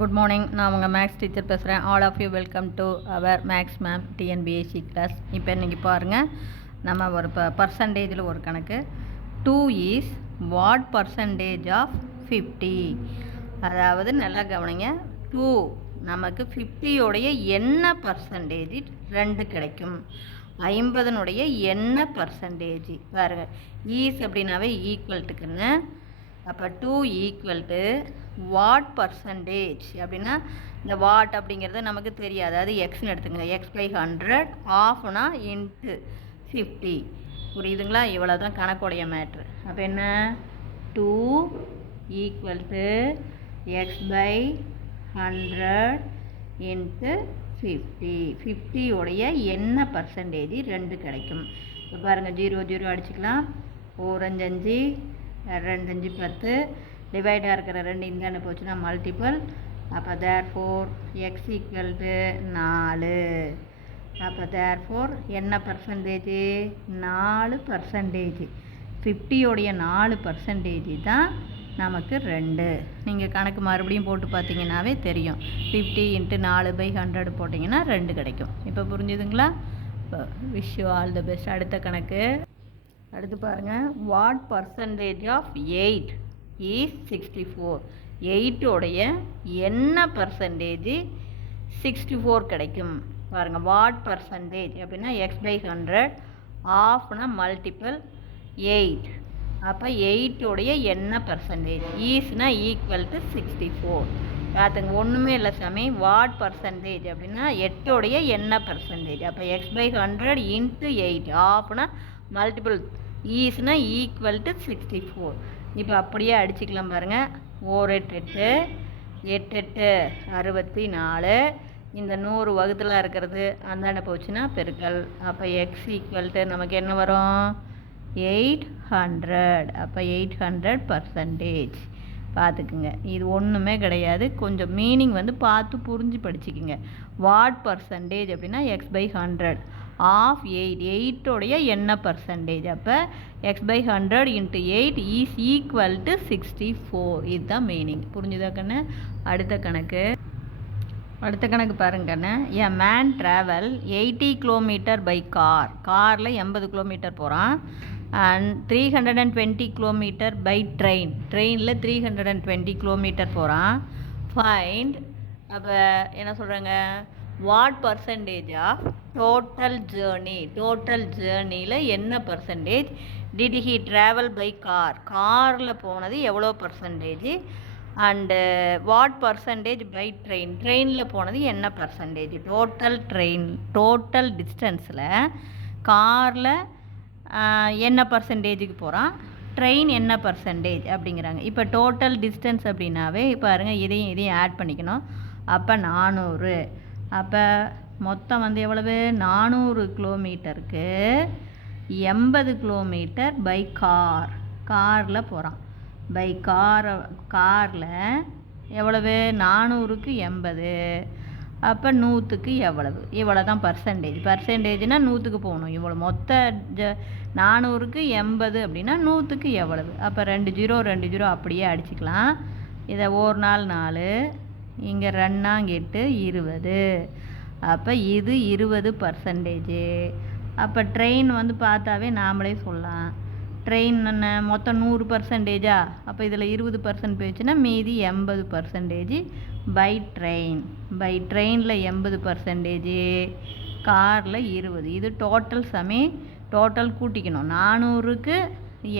Good morning. நான் உங்கள் maths teacher பேசுகிறேன். All of you welcome to our maths ma'am TNPSC class. இப்போ இன்றைக்கி பாருங்கள், நம்ம ஒரு பர்சன்டேஜில் ஒரு கணக்கு. 2 இஸ் வாட் பர்சன்டேஜ் ஆஃப் 50. அதாவது நல்லா கவனிங்க, 2 நமக்கு 50யோடைய என்ன பர்சன்டேஜ் 2 கிடைக்கும். 50னுடைய என்ன பர்சன்டேஜ் பாருங்கள். ஈஸ் அப்படின்னாவே ஈக்குவல்ட்டுக்குன்னு. அப்போ 2 ஈக்குவல் டு வாட் பர்சன்டேஜ் அப்படின்னா இந்த வாட் அப்படிங்கிறது நமக்கு தெரியாது, அது எக்ஸ்ன்னு எடுத்துங்க. x/100 ஆஃப்னா into 50. புரியுதுங்களா? இவ்வளோ தான் கணக்குடைய மேட்ரு. அப்போ என்ன, 2 ஈக்குவல் டு x/100 இன்ட்டு 50. 50யோடைய என்ன பர்சன்டேஜ் 2 கிடைக்கும். இப்போ பாருங்கள், 0 0 அடிச்சுக்கலாம். 4 5 5, 2 5 10, டிவைடாக இருக்கிற 2 இந்தாண்ட போச்சுன்னா மல்டிபிள். அப்போ தேர்ஃபோர் எக்ஸ் ஈக்குவல் டு 4. அப்போ தேர்ஃபோர் என்ன பர்சன்டேஜ், 4%. 50யோடைய 4% தான் நமக்கு 2. நீங்கள் கணக்கு மறுபடியும் போட்டு பார்த்தீங்கன்னாவே தெரியும். 50 × 4/100 போட்டிங்கன்னா 2 கிடைக்கும். இப்போ புரிஞ்சுதுங்களா? இப்போ wish you all the best. அடுத்த கணக்கு அடுத்து பாருங்கள். What percentage of 8 is 64. 8ோடைய என்ன பர்சன்டேஜ் 64 கிடைக்கும் பாருங்கள். வாட் பர்சன்டேஜ் அப்படின்னா x/100 ஆஃப்னா மல்டிபிள் 8. அப்போ 8ோடைய என்ன பர்சன்டேஜ், ஈஸ்னா ஈக்குவல் டு 64. பார்த்துங்க, ஒன்றுமே இல்லை சாமி. வாட் பர்சன்டேஜ் அப்படின்னா 8ோடைய என்ன பர்சன்டேஜ். அப்போ x/100 இன்ட்டு 8 ஆஃப்னா மல்டிபிள் ஈஸ்னா ஈக்குவல் டு 64. இப்போ அப்படியே அடிச்சுக்கலாம் பாருங்கள். 4 8 8 8 64. இந்த 100 வகுத்தில் இருக்கிறது அந்தாண்ட போச்சுன்னா பெருக்கல். அப்போ எக்ஸ் ஈக்குவல் டு நமக்கு என்ன வரும், 800. அப்போ 800%. பார்த்துக்குங்க, இது ஒன்றுமே கிடையாது. கொஞ்சம் மீனிங் பார்த்து புரிஞ்சு படிச்சுக்குங்க. வாட் பர்சன்டேஜ் அப்படின்னா x/100 ஆஃப் 8. 8ோடைய என்ன பர்சன்டேஜ். அப்போ x/100 into 8 is equal to 64. இதுதான் மீனிங். புரிஞ்சுதா கண்ணு? அடுத்த கணக்கு பாருங்கண்ணே. A man travel 80 kilometre by car. காரில் 80 கிலோமீட்டர் போகிறான். And 320 kilometre by train. ட்ரெயினில் 320 கிலோமீட்டர் போகிறான். ஃபைண்ட், அப்போ என்ன சொல்கிறாங்க, what percentage of total journey. Total ஜேர்னியில் என்ன percentage did he travel by car. காரில் போனது எவ்வளோ percentage. And what percentage by train. ட்ரெயினில் போனது என்ன பர்சன்டேஜ். டோட்டல் டிஸ்டன்ஸில் காரில் என்ன பர்சன்டேஜுக்கு போகிறான், ட்ரெயின் என்ன பர்சன்டேஜ் அப்படிங்கிறாங்க. இப்போ டோட்டல் டிஸ்டன்ஸ் அப்படின்னாவே பாருங்கள், இதையும் ஆட் பண்ணிக்கணும். அப்போ 400. அப்போ மொத்தம் எவ்வளவு, 400 கிலோமீட்டருக்கு 80 கிலோமீட்டர் பை கார். காரில் போகிறான். பை காரில் எவ்வளவு, 400க்கு 80. அப்போ 100க்கு எவ்வளவு. இவ்வளோ தான் பர்சன்டேஜ். பர்சன்டேஜ்னால் 100க்கு போகணும். இவ்வளோ மொத்த 400க்கு 80 அப்படின்னா 100க்கு எவ்வளவு. அப்போ 2 0 அப்படியே அடிச்சுக்கலாம். இதை 1 4 4, இங்கே 2 8 20. அப்போ இது 20%. அப்போ ட்ரெயின் பார்த்தாவே நாமளே சொல்லலாம். ட்ரெயின் என்ன மொத்தம் 100%. அப்போ இதில் 20% போயிடுச்சுன்னா மீதி 80% பை ட்ரெயின். பை ட்ரெயினில் 80%, காரில் 20. இது டோட்டல் டோட்டல் கூட்டிக்கணும். 400க்கு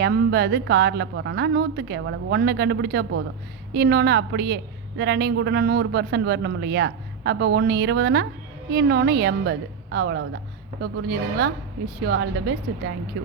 80 காரில் போகிறோன்னா 100க்கு எவ்வளவு. 1 கண்டுபிடிச்சா போதும். இன்னொன்று அப்படியே இது ரெண்டையும் கூட்டினா 100% வரணும் இல்லையா. அப்போ 1 20னா இன்னொன்று 80. அவ்வளவுதான். இப்போ புரிஞ்சுதுங்களா? Wish you all the best. Thank you.